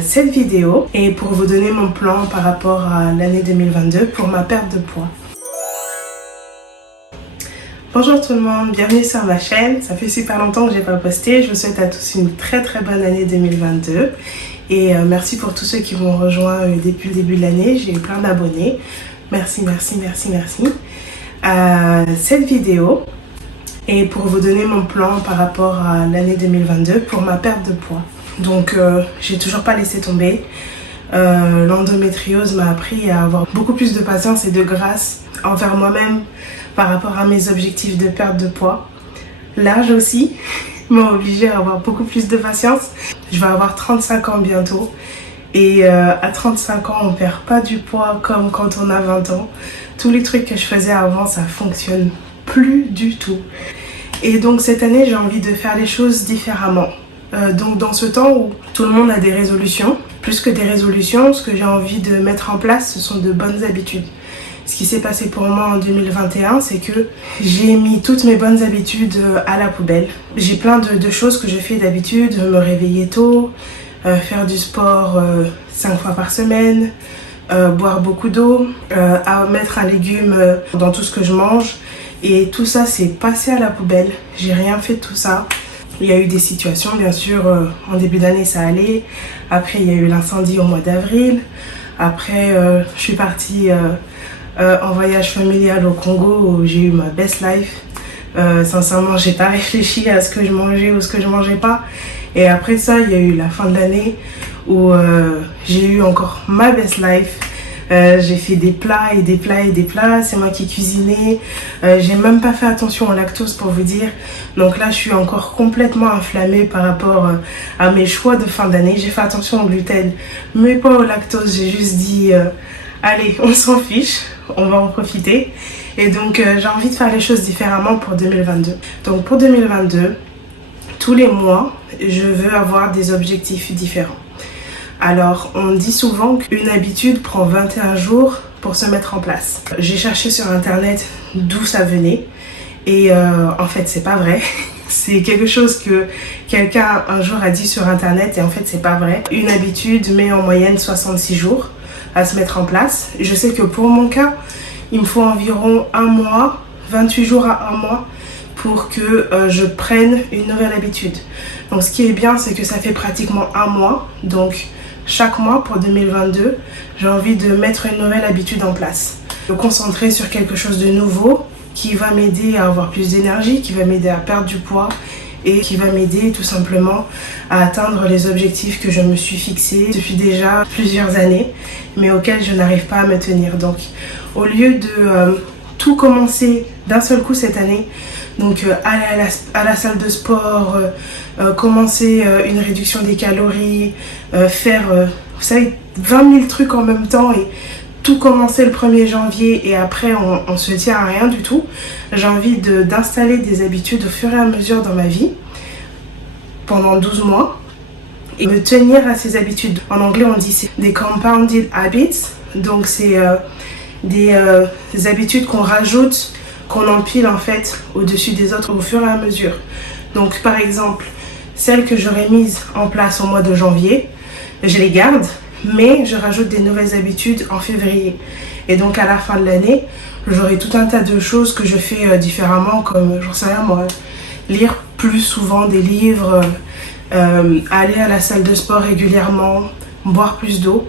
Cette vidéo est pour vous donner mon plan par rapport à l'année 2022 pour ma perte de poids. Bonjour tout le monde, bienvenue sur ma chaîne. Ça fait super longtemps que j'ai pas posté. Je vous souhaite à tous une très bonne année 2022 et merci pour tous ceux qui m'ont rejoint depuis le début de l'année. J'ai eu plein d'abonnés. Merci. Cette vidéo est pour vous donner mon plan par rapport à l'année 2022 pour ma perte de poids. Donc j'ai toujours pas laissé tomber. L'endométriose m'a appris à avoir beaucoup plus de patience et de grâce envers moi-même par rapport à mes objectifs de perte de poids. L'âge aussi m'a obligée à avoir beaucoup plus de patience. Je vais avoir 35 ans bientôt et à 35 ans on perd pas du poids comme quand on a 20 ans. Tous les trucs que je faisais avant, ça fonctionne plus du tout. Et donc cette année j'ai envie de faire les choses différemment. Donc dans ce temps où tout le monde a des résolutions, plus que des résolutions, ce que j'ai envie de mettre en place, ce sont de bonnes habitudes. Ce qui s'est passé pour moi en 2021, c'est que j'ai mis toutes mes bonnes habitudes à la poubelle. J'ai plein de choses que je fais d'habitude, me réveiller tôt, faire du sport 5 fois par semaine, boire beaucoup d'eau, mettre un légume dans tout ce que je mange. Et tout ça, c'est passé à la poubelle. J'ai rien fait de tout ça. Il y a eu des situations, bien sûr, en début d'année ça allait. Après il y a eu l'incendie au mois d'avril. Après je suis partie en voyage familial au Congo où j'ai eu ma best life. Sincèrement j'ai pas réfléchi à ce que je mangeais ou ce que je mangeais pas. Et après ça il y a eu la fin de l'année où j'ai eu encore ma best life. J'ai fait des plats, c'est moi qui cuisinais. J'ai même pas fait attention au lactose pour vous dire. Donc là je suis encore complètement enflammée par rapport à mes choix de fin d'année. J'ai fait attention au gluten mais pas au lactose. J'ai juste dit allez on s'en fiche, on va en profiter. Et donc j'ai envie de faire les choses différemment pour 2022. Donc pour 2022, tous les mois je veux avoir des objectifs différents. Alors, on dit souvent qu'une habitude prend 21 jours pour se mettre en place. J'ai cherché sur internet d'où ça venait et en fait c'est pas vrai. C'est quelque chose que quelqu'un un jour a dit sur internet et en fait c'est pas vrai. Une habitude met en moyenne 66 jours à se mettre en place. Je sais que pour mon cas, il me faut environ un mois, 28 jours à un mois pour que je prenne une nouvelle habitude. Donc ce qui est bien, c'est que ça fait pratiquement un mois. Donc chaque mois pour 2022, j'ai envie de mettre une nouvelle habitude en place. Me concentrer sur quelque chose de nouveau qui va m'aider à avoir plus d'énergie, qui va m'aider à perdre du poids et qui va m'aider tout simplement à atteindre les objectifs que je me suis fixés depuis déjà plusieurs années, mais auxquels je n'arrive pas à me tenir. Donc au lieu de tout commencer d'un seul coup cette année, donc aller à la salle de sport, commencer une réduction des calories, faire vous savez 20 000 trucs en même temps et tout commencer le 1er janvier et après on se tient à rien du tout. J'ai envie d'installer des habitudes au fur et à mesure dans ma vie pendant 12 mois et me tenir à ces habitudes. En anglais on dit c'est des compounded habits, donc c'est des habitudes qu'on rajoute, qu'on empile en fait au-dessus des autres au fur et à mesure. Donc par exemple, celles que j'aurais mises en place au mois de janvier, je les garde, mais je rajoute des nouvelles habitudes en février. Et donc à la fin de l'année, j'aurai tout un tas de choses que je fais différemment, comme, j'en sais rien moi, lire plus souvent des livres, aller à la salle de sport régulièrement, boire plus d'eau,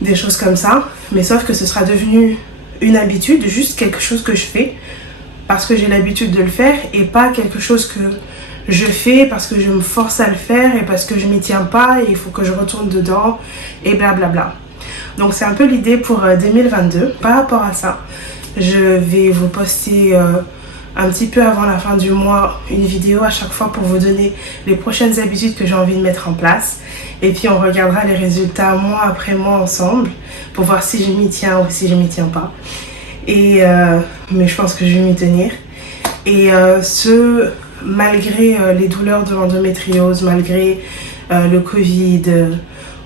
des choses comme ça. Mais sauf que ce sera devenu une habitude, juste quelque chose que je fais parce que j'ai l'habitude de le faire et pas quelque chose que je fais parce que je me force à le faire et parce que je m'y tiens pas et il faut que je retourne dedans et blablabla. Donc c'est un peu l'idée pour 2022. Par rapport à ça, je vais vous poster un petit peu avant la fin du mois une vidéo à chaque fois pour vous donner les prochaines habitudes que j'ai envie de mettre en place. Et puis on regardera les résultats mois après mois ensemble pour voir si je m'y tiens ou si je m'y tiens pas. Et mais je pense que je vais m'y tenir. Et malgré les douleurs de l'endométriose, malgré le Covid,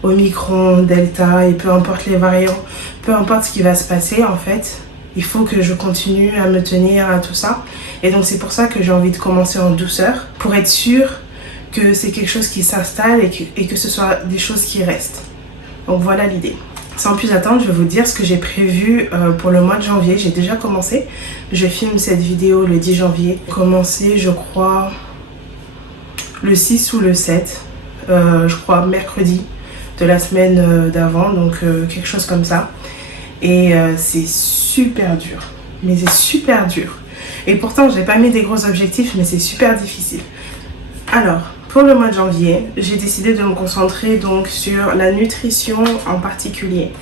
Omicron, Delta et peu importe les variants, peu importe ce qui va se passer en fait, il faut que je continue à me tenir à tout ça. Et donc c'est pour ça que j'ai envie de commencer en douceur pour être sûre que c'est quelque chose qui s'installe et que ce soit des choses qui restent. Donc voilà l'idée. Sans plus attendre, je vais vous dire ce que j'ai prévu pour le mois de janvier. J'ai déjà commencé. Je filme cette vidéo le 10 janvier. J'ai commencé, je crois, le 6 ou le 7. Je crois mercredi de la semaine d'avant. Donc quelque chose comme ça. Et c'est super dur. Mais c'est super dur. Et pourtant, je n'ai pas mis des gros objectifs, mais c'est super difficile. Alors, pour le mois de janvier, j'ai décidé de me concentrer donc sur la nutrition en particulier.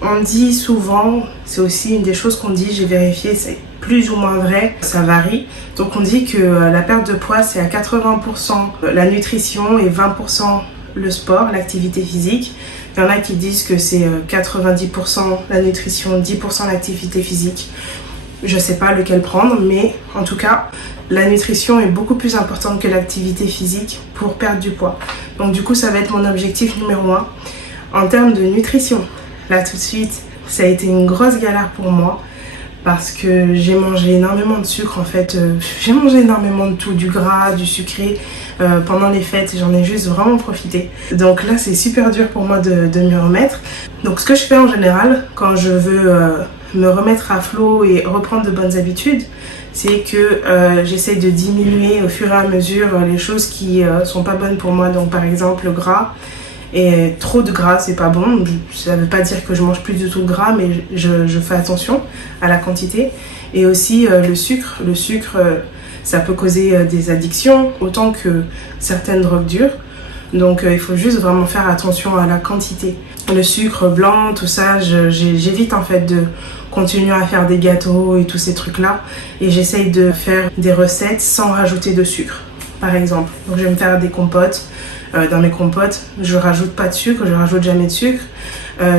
On dit souvent, c'est aussi une des choses qu'on dit, j'ai vérifié, c'est plus ou moins vrai, ça varie. Donc on dit que la perte de poids, c'est à 80% la nutrition et 20% le sport, l'activité physique. Il y en a qui disent que c'est 90% la nutrition, 10% l'activité physique. Je ne sais pas lequel prendre, mais en tout cas, la nutrition est beaucoup plus importante que l'activité physique pour perdre du poids. Donc du coup, ça va être mon objectif numéro 1. En termes de nutrition, là tout de suite, ça a été une grosse galère pour moi parce que j'ai mangé énormément de sucre en fait. J'ai mangé énormément de tout, du gras, du sucré. Pendant les fêtes, j'en ai juste vraiment profité. Donc là, c'est super dur pour moi de m'y remettre. Donc ce que je fais en général, quand je veux me remettre à flot et reprendre de bonnes habitudes, c'est que j'essaie de diminuer au fur et à mesure les choses qui sont pas bonnes pour moi. Donc par exemple le gras, et trop de gras c'est pas bon. Ça veut pas dire que je mange plus du tout de gras, mais je fais attention à la quantité. Et aussi le sucre. Le sucre ça peut causer des addictions autant que certaines drogues dures. Donc il faut juste vraiment faire attention à la quantité. Le sucre blanc, tout ça, j'évite en fait de continuer à faire des gâteaux et tous ces trucs-là. Et j'essaye de faire des recettes sans rajouter de sucre, par exemple. Donc je vais me faire des compotes. Dans mes compotes, je rajoute pas de sucre, je rajoute jamais de sucre.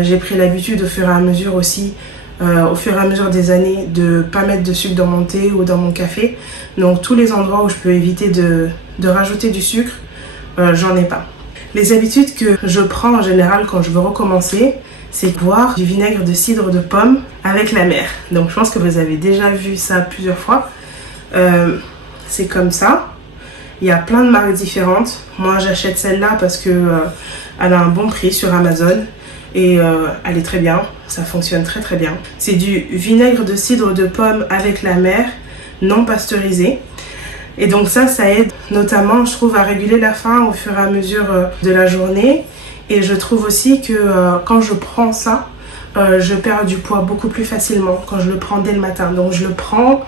J'ai pris l'habitude au fur et à mesure aussi, au fur et à mesure des années, de pas mettre de sucre dans mon thé ou dans mon café. Donc tous les endroits où je peux éviter de rajouter du sucre, j'en ai pas. Les habitudes que je prends en général quand je veux recommencer, c'est boire du vinaigre de cidre de pomme avec la mer. Donc je pense que vous avez déjà vu ça plusieurs fois. C'est comme ça. Il y a plein de marques différentes. Moi j'achète celle-là parce que elle a un bon prix sur Amazon. Et elle est très bien, ça fonctionne très très bien. C'est du vinaigre de cidre de pomme avec la mer, non pasteurisé. Et donc ça aide notamment, je trouve, à réguler la faim au fur et à mesure de la journée. Et je trouve aussi que quand je prends ça, je perds du poids beaucoup plus facilement quand je le prends dès le matin. Donc je le prends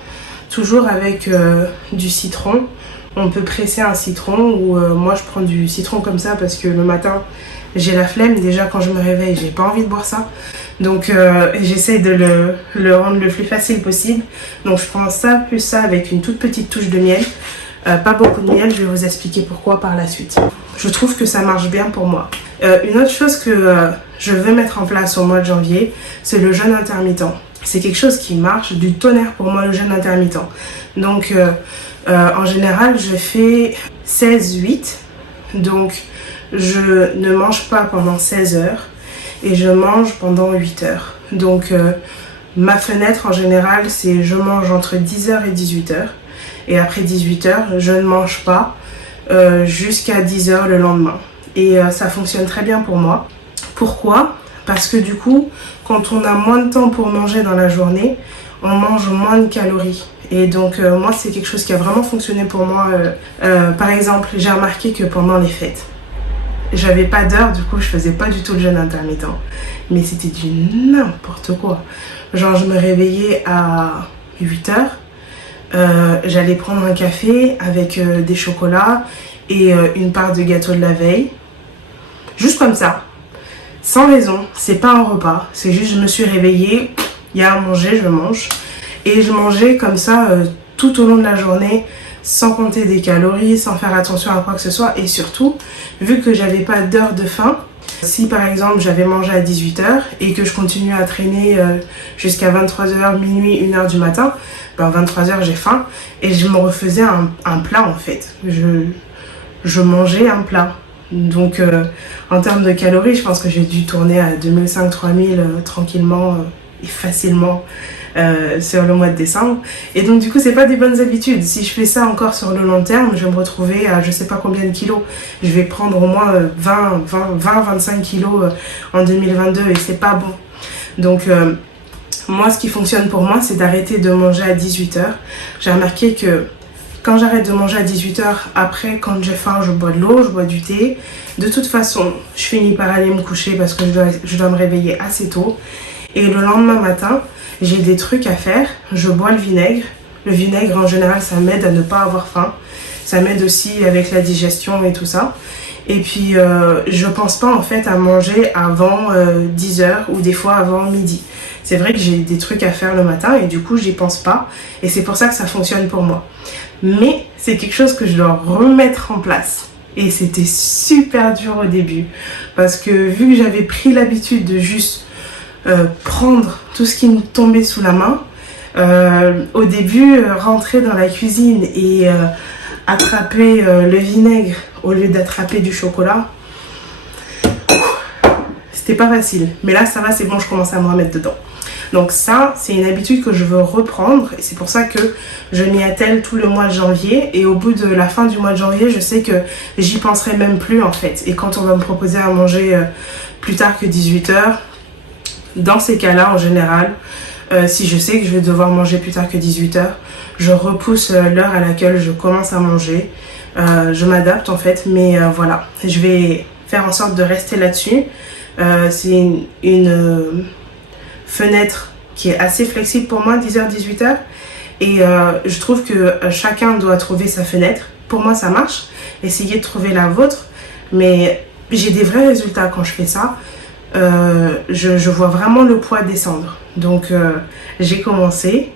toujours avec du citron. On peut presser un citron ou moi je prends du citron comme ça parce que le matin j'ai la flemme. Déjà quand je me réveille, j'ai pas envie de boire ça. Donc j'essaie de le rendre le plus facile possible. Donc je prends ça plus ça avec une toute petite touche de miel. Pas beaucoup de miel, je vais vous expliquer pourquoi par la suite. Je trouve que ça marche bien pour moi. Une autre chose que je vais mettre en place au mois de janvier, c'est le jeûne intermittent. C'est quelque chose qui marche du tonnerre pour moi, le jeûne intermittent. Donc en général, je fais 16-8. Donc je ne mange pas pendant 16 heures et je mange pendant 8 heures. Donc ma fenêtre en général, c'est je mange entre 10h et 18h. Et après 18h, je ne mange pas jusqu'à 10h le lendemain. Et ça fonctionne très bien pour moi. Pourquoi ? Parce que du coup, quand on a moins de temps pour manger dans la journée, on mange moins de calories. Et donc moi, c'est quelque chose qui a vraiment fonctionné pour moi. Par exemple, j'ai remarqué que pendant les fêtes, j'avais pas d'heure, du coup je faisais pas du tout le jeûne intermittent. Mais c'était du n'importe quoi. Genre je me réveillais à 8h, j'allais prendre un café avec des chocolats et une part de gâteau de la veille. Juste comme ça. Sans raison, c'est pas un repas. C'est juste je me suis réveillée, il y a à manger, je mange. Et je mangeais comme ça tout au long de la journée, sans compter des calories, sans faire attention à quoi que ce soit. Et surtout, vu que j'avais pas d'heure de faim, si par exemple j'avais mangé à 18h et que je continuais à traîner jusqu'à 23h, minuit, 1h du matin, ben 23h j'ai faim et je me refaisais un plat en fait. Je mangeais un plat. Donc en termes de calories, je pense que j'ai dû tourner à 2500-3000 tranquillement facilement sur le mois de décembre. Et donc du coup, c'est pas des bonnes habitudes. Si je fais ça encore sur le long terme, je vais me retrouver à je sais pas combien de kilos. Je vais prendre au moins 20-25 kilos en 2022 et c'est pas bon. Donc moi, ce qui fonctionne pour moi, c'est d'arrêter de manger à 18h. J'ai remarqué que quand j'arrête de manger à 18h, après, quand j'ai faim, je bois de l'eau, je bois du thé. De toute façon, je finis par aller me coucher parce que je dois me réveiller assez tôt. Et le lendemain matin, j'ai des trucs à faire. Je bois le vinaigre. Le vinaigre, en général, ça m'aide à ne pas avoir faim. Ça m'aide aussi avec la digestion et tout ça. Et puis, je pense pas en fait à manger avant 10h ou des fois avant midi. C'est vrai que j'ai des trucs à faire le matin et du coup, j'y pense pas. Et c'est pour ça que ça fonctionne pour moi. Mais c'est quelque chose que je dois remettre en place. Et c'était super dur au début. Parce que vu que j'avais pris l'habitude de juste prendre tout ce qui me tombait sous la main, au début, rentrer dans la cuisine et attraper le vinaigre au lieu d'attraper du chocolat, c'était pas facile. Mais là, ça va, c'est bon, je commence à me remettre dedans. Donc ça, c'est une habitude que je veux reprendre et c'est pour ça que je m'y attelle tout le mois de janvier et au bout de la fin du mois de janvier, je sais que j'y penserai même plus en fait. Et quand on va me proposer à manger plus tard que 18h, dans ces cas-là, en général, si je sais que je vais devoir manger plus tard que 18h, je repousse l'heure à laquelle je commence à manger. Je m'adapte en fait, mais voilà, je vais faire en sorte de rester là-dessus. C'est une fenêtre qui est assez flexible pour moi, 10h, 18h. Et je trouve que chacun doit trouver sa fenêtre. Pour moi, ça marche. Essayez de trouver la vôtre. Mais j'ai des vrais résultats quand je fais ça. Je vois vraiment le poids descendre. Donc, j'ai commencé.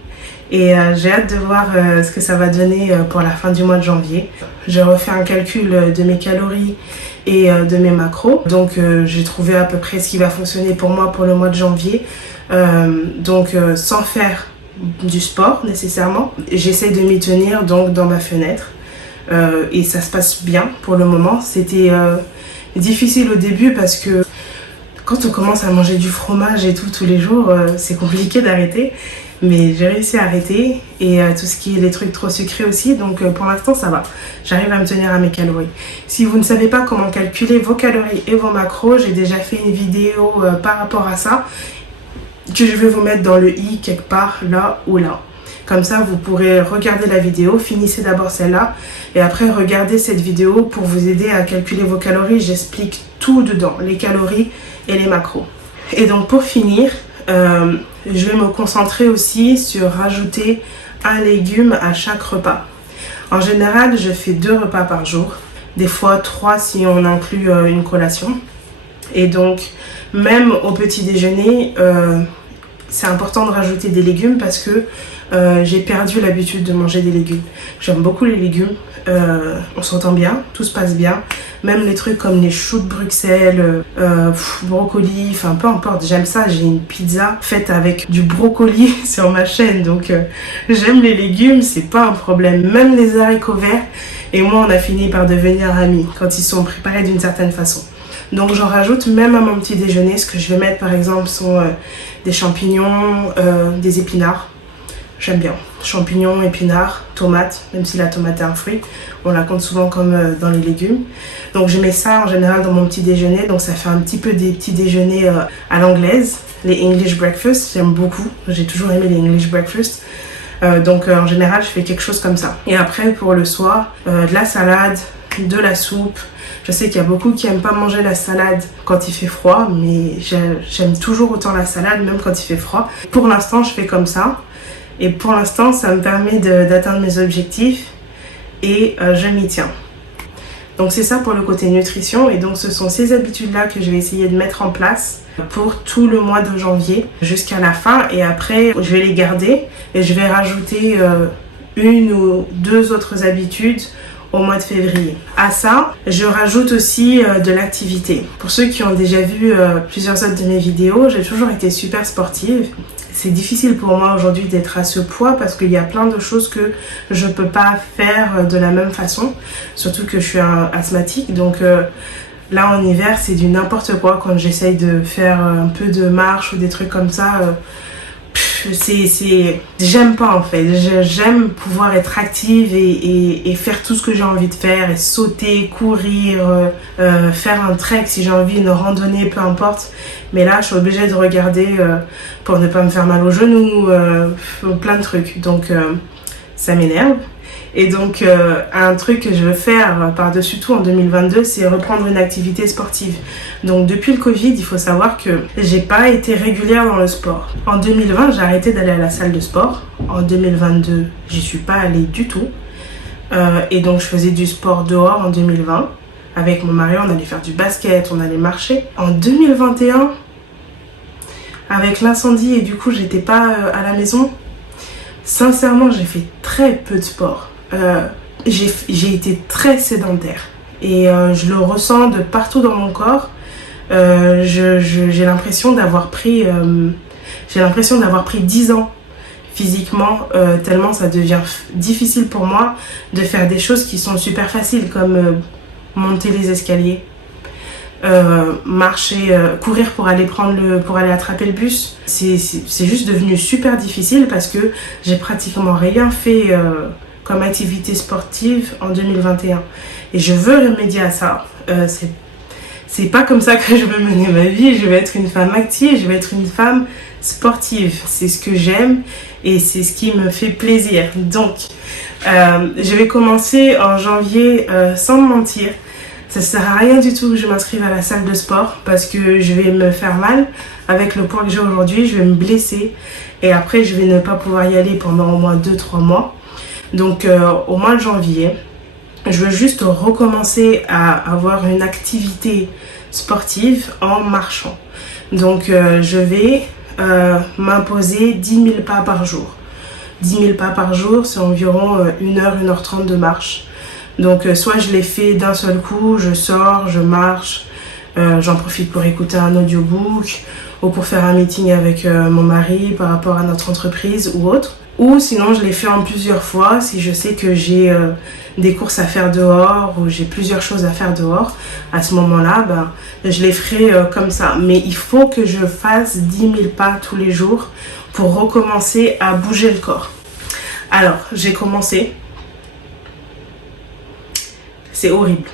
Et j'ai hâte de voir ce que ça va donner pour la fin du mois de janvier. J'ai refait un calcul de mes calories et de mes macros. Donc j'ai trouvé à peu près ce qui va fonctionner pour moi pour le mois de janvier. Donc sans faire du sport nécessairement. J'essaie de m'y tenir donc dans ma fenêtre. Et ça se passe bien pour le moment. C'était difficile au début parce que quand on commence à manger du fromage et tout tous les jours, c'est compliqué d'arrêter. Mais j'ai réussi à arrêter et tout ce qui est les trucs trop sucrés aussi. Donc pour l'instant, ça va. J'arrive à me tenir à mes calories. Si vous ne savez pas comment calculer vos calories et vos macros, j'ai déjà fait une vidéo par rapport à ça que je vais vous mettre dans le i quelque part là ou là. Comme ça, vous pourrez regarder la vidéo. Finissez d'abord celle-là et après regardez cette vidéo pour vous aider à calculer vos calories. J'explique tout dedans, les calories et les macros. Et donc pour finir, je vais me concentrer aussi sur rajouter un légume à chaque repas. En général, je fais 2 repas par jour, des fois 3 si on inclut une collation. Et donc, même au petit déjeuner, c'est important de rajouter des légumes parce que j'ai perdu l'habitude de manger des légumes. J'aime beaucoup les légumes, on s'entend bien, tout se passe bien. Même les trucs comme les choux de Bruxelles, brocoli, enfin peu importe, j'aime ça. J'ai une pizza faite avec du brocoli sur ma chaîne, donc j'aime les légumes, c'est pas un problème. Même les haricots verts, et moi on a fini par devenir amis quand ils sont préparés d'une certaine façon. Donc j'en rajoute même à mon petit déjeuner. Ce que je vais mettre par exemple sont des champignons, des épinards. J'aime bien. Champignons, épinards, tomates, même si la tomate est un fruit. On la compte souvent comme dans les légumes. Donc je mets ça en général dans mon petit déjeuner. Donc ça fait un petit peu des petits déjeuners à l'anglaise. Les English breakfast, j'aime beaucoup. J'ai toujours aimé les English breakfast. Donc en général, je fais quelque chose comme ça. Et après, pour le soir, de la salade, de la soupe. Je sais qu'il y a beaucoup qui n'aiment pas manger la salade quand il fait froid, mais j'aime toujours autant la salade, même quand il fait froid. Pour l'instant, je fais comme ça. Et pour l'instant, ça me permet d'atteindre mes objectifs et je m'y tiens. Donc c'est ça pour le côté nutrition. Et donc ce sont ces habitudes-là que je vais essayer de mettre en place pour tout le mois de janvier jusqu'à la fin. Et après, je vais les garder et je vais rajouter 1 ou 2 autres habitudes au mois de février. À ça, je rajoute aussi de l'activité. Pour ceux qui ont déjà vu plusieurs autres de mes vidéos, j'ai toujours été super sportive. C'est difficile pour moi aujourd'hui d'être à ce poids parce qu'il y a plein de choses que je peux pas faire de la même façon. Surtout que je suis asthmatique, donc Là en hiver c'est du n'importe quoi quand j'essaye de faire un peu de marche ou des trucs comme ça. J'aime pas en fait. J'aime pouvoir être active et faire tout ce que j'ai envie de faire, et sauter, courir, faire un trek si j'ai envie, une randonnée, peu importe. Mais là je suis obligée de regarder pour ne pas me faire mal aux genoux, plein de trucs. Donc ça m'énerve. Et donc un truc que je veux faire par-dessus tout en 2022, c'est reprendre une activité sportive. Donc depuis le Covid, il faut savoir que j'ai pas été régulière dans le sport. En 2020, j'ai arrêté d'aller à la salle de sport. En 2022, j'y suis pas allée du tout. Et donc je faisais du sport dehors en 2020. Avec mon mari, on allait faire du basket, on allait marcher. En 2021, avec l'incendie et du coup j'étais pas à la maison, sincèrement j'ai fait très peu de sport. J'ai été très sédentaire et je le ressens de partout dans mon corps. J'ai l'impression d'avoir pris 10 ans physiquement, tellement ça devient difficile pour moi de faire des choses qui sont super faciles, comme monter les escaliers, marcher, courir pour aller attraper le bus. C'est juste devenu super difficile parce que j'ai pratiquement rien fait comme activité sportive en 2021 et je veux remédier à ça. C'est pas comme ça que je veux mener ma vie. Je veux être une femme active, je veux être une femme sportive. C'est ce que j'aime et c'est ce qui me fait plaisir. Donc je vais commencer en janvier, sans me mentir. Ça sert à rien du tout que je m'inscrive à la salle de sport parce que je vais me faire mal avec le poids que j'ai aujourd'hui. Je vais me blesser et après je vais ne pas pouvoir y aller pendant au moins 2-3 mois. Donc au mois de janvier, je veux juste recommencer à avoir une activité sportive en marchant. Donc je vais m'imposer 10 000 pas par jour. 10 000 pas par jour, c'est environ 1h, 1h30 de marche. Donc soit je les fais d'un seul coup, je sors, je marche, j'en profite pour écouter un audiobook ou pour faire un meeting avec mon mari par rapport à notre entreprise ou autre. Ou sinon je les fais en plusieurs fois si je sais que j'ai des courses à faire dehors ou j'ai plusieurs choses à faire dehors. À ce moment-là, je les ferai comme ça. Mais il faut que je fasse 10 000 pas tous les jours pour recommencer à bouger le corps. Alors, j'ai commencé. C'est horrible.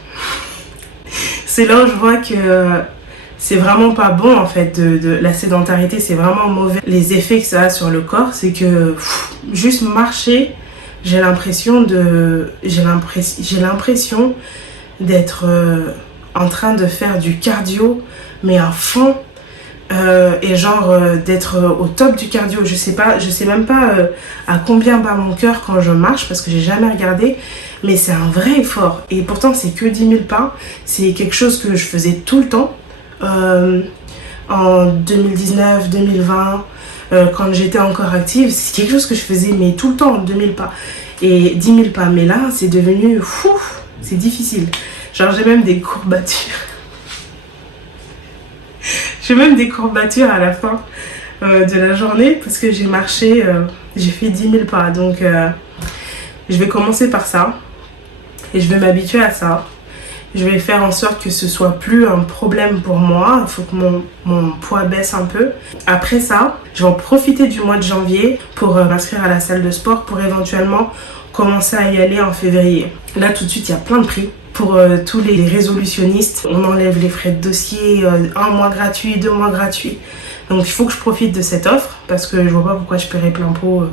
C'est là où je vois que c'est vraiment pas bon en fait, la sédentarité, c'est vraiment mauvais. Les effets que ça a sur le corps, c'est que juste marcher, j'ai l'impression d'être en train de faire du cardio, mais à fond, et d'être au top du cardio. Je sais même pas à combien bat mon cœur quand je marche parce que j'ai jamais regardé. Mais c'est un vrai effort. Et pourtant, c'est que 10 000 pas. C'est quelque chose que je faisais tout le temps. En 2019, 2020, quand j'étais encore active, c'est quelque chose que je faisais mais tout le temps, 2 000 pas. Et 10 000 pas. Mais là, c'est devenu fou. C'est difficile. Genre, j'ai même des courbatures. J'ai même des courbatures à la fin de la journée parce que j'ai marché, j'ai fait 10 000 pas. Donc, je vais commencer par ça. Et je vais m'habituer à ça. Je vais faire en sorte que ce soit plus un problème pour moi. Il faut que mon poids baisse un peu. Après ça, je vais en profiter du mois de janvier pour m'inscrire à la salle de sport pour éventuellement commencer à y aller en février. Là, tout de suite, il y a plein de prix. Pour tous les résolutionnistes, on enlève les frais de dossier, 1 mois gratuit, 2 mois gratuits. Donc il faut que je profite de cette offre parce que je vois pas pourquoi je paierais plein pot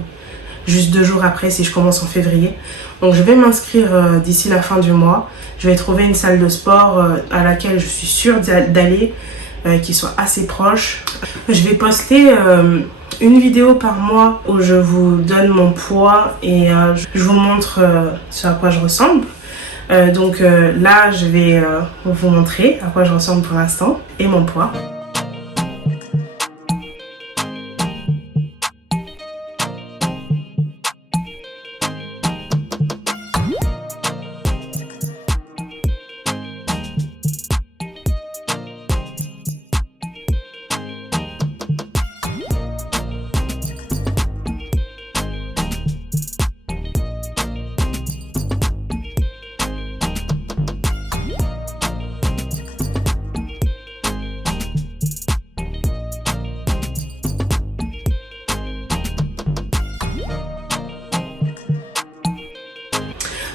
juste 2 jours après si je commence en février. Donc je vais m'inscrire d'ici la fin du mois. Je vais trouver une salle de sport à laquelle je suis sûre d'aller, qui soit assez proche. Je vais poster une vidéo par mois où je vous donne mon poids et je vous montre ce à quoi je ressemble. Donc là, je vais vous montrer à quoi je ressemble pour l'instant et mon poids.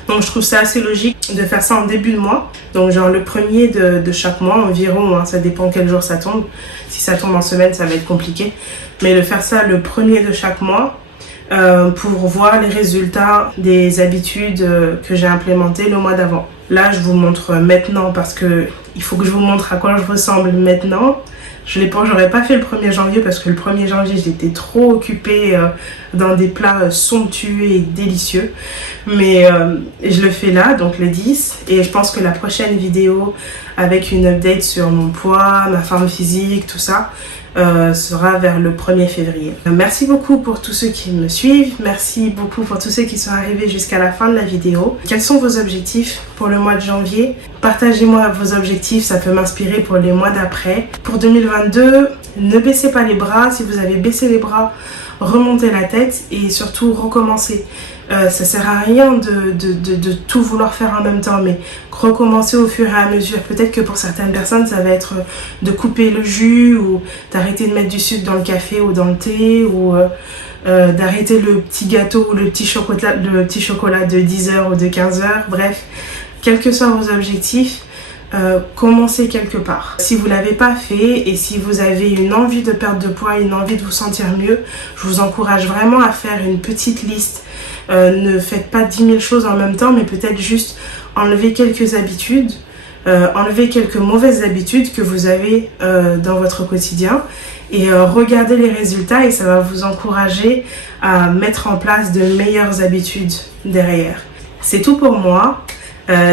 Donc je trouve ça assez logique de faire ça en début de mois. Donc genre le premier de chaque mois environ, hein, ça dépend quel jour ça tombe. Si ça tombe en semaine, ça va être compliqué. Mais de faire ça le premier de chaque mois pour voir les résultats des habitudes que j'ai implémentées le mois d'avant. Là, je vous montre maintenant parce que il faut que je vous montre à quoi je ressemble maintenant. J'aurais pas fait le 1er janvier parce que le 1er janvier, j'étais trop occupée dans des plats somptueux et délicieux. Mais je le fais là, donc le 10. Et je pense que la prochaine vidéo avec une update sur mon poids, ma forme physique, tout ça, sera vers le 1er février. Merci beaucoup pour tous ceux qui me suivent. Merci beaucoup pour tous ceux qui sont arrivés jusqu'à la fin de la vidéo. Quels sont vos objectifs pour le mois de janvier? Partagez-moi vos objectifs, ça peut m'inspirer pour les mois d'après. Pour 2022, ne baissez pas les bras. Si vous avez baissé les bras, remontez la tête et surtout recommencez. Ça sert à rien de tout vouloir faire en même temps, mais recommencer au fur et à mesure. Peut-être que pour certaines personnes, ça va être de couper le jus ou d'arrêter de mettre du sucre dans le café ou dans le thé ou d'arrêter le petit gâteau ou le petit chocolat de 10h ou de 15h. Bref, quels que soient vos objectifs, commencez quelque part. Si vous ne l'avez pas fait et si vous avez une envie de perdre de poids, une envie de vous sentir mieux, je vous encourage vraiment à faire une petite liste. Ne faites pas 10 000 choses en même temps, mais peut-être juste enlever quelques habitudes, enlever quelques mauvaises habitudes que vous avez dans votre quotidien et regardez les résultats et ça va vous encourager à mettre en place de meilleures habitudes derrière. C'est tout pour moi.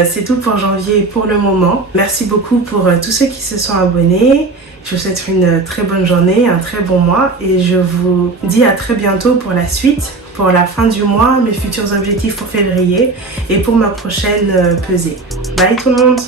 C'est tout pour janvier pour le moment. Merci beaucoup pour tous ceux qui se sont abonnés. Je vous souhaite une très bonne journée, un très bon mois et je vous dis à très bientôt pour la suite, pour la fin du mois, mes futurs objectifs pour février et pour ma prochaine pesée. Bye tout le monde!